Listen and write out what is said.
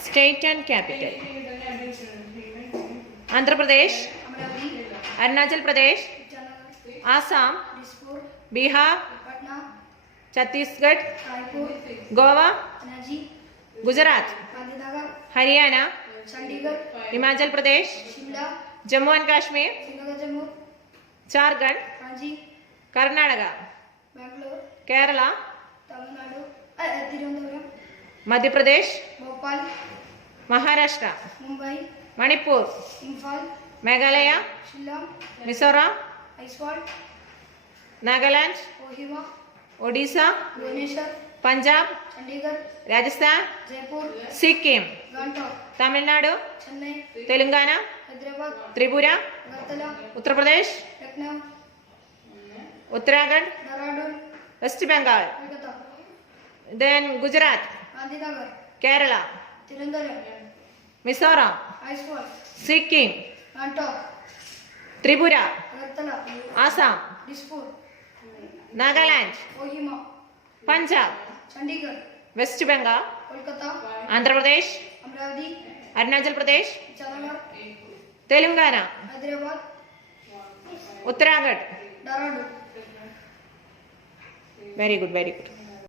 state and capital Andhra Pradesh Amaravati Arunachal Pradesh Itanagar Assam Dispur Bihar Patna Chhattisgarh Raipur Goa Panaji Gujarat Gandhinagar Haryana Chandigarh Himachal Pradesh Shimla Jammu and Kashmir Srinagar Jammu Jharkhand Panaji Karnataka Bangalore Kerala Tamil Nadu uh, uh, Thiruvananthapuram Madhya Pradesh Bhopal Maharashtra Mumbai Manipur Imphal Meghalaya Shillong Mizoram Aizawl Nagaland Kohima Odisha Bhubaneswar Punjab Chandigarh Rajasthan Jaipur Sikkim Tamil Nadu Chennai Telangana Hyderabad Tripura Uttar Pradesh Lucknow Uttarakhand West Bengal then Gujarat. Gandhinagar. Kerala. Mizoram. Sikkim. Tripura. Assam. Nagaland. Punjab. West Bengal. Kolkata. Andhra Pradesh. Arunachal Pradesh. Telangana. Uttarakhand. Very good very good.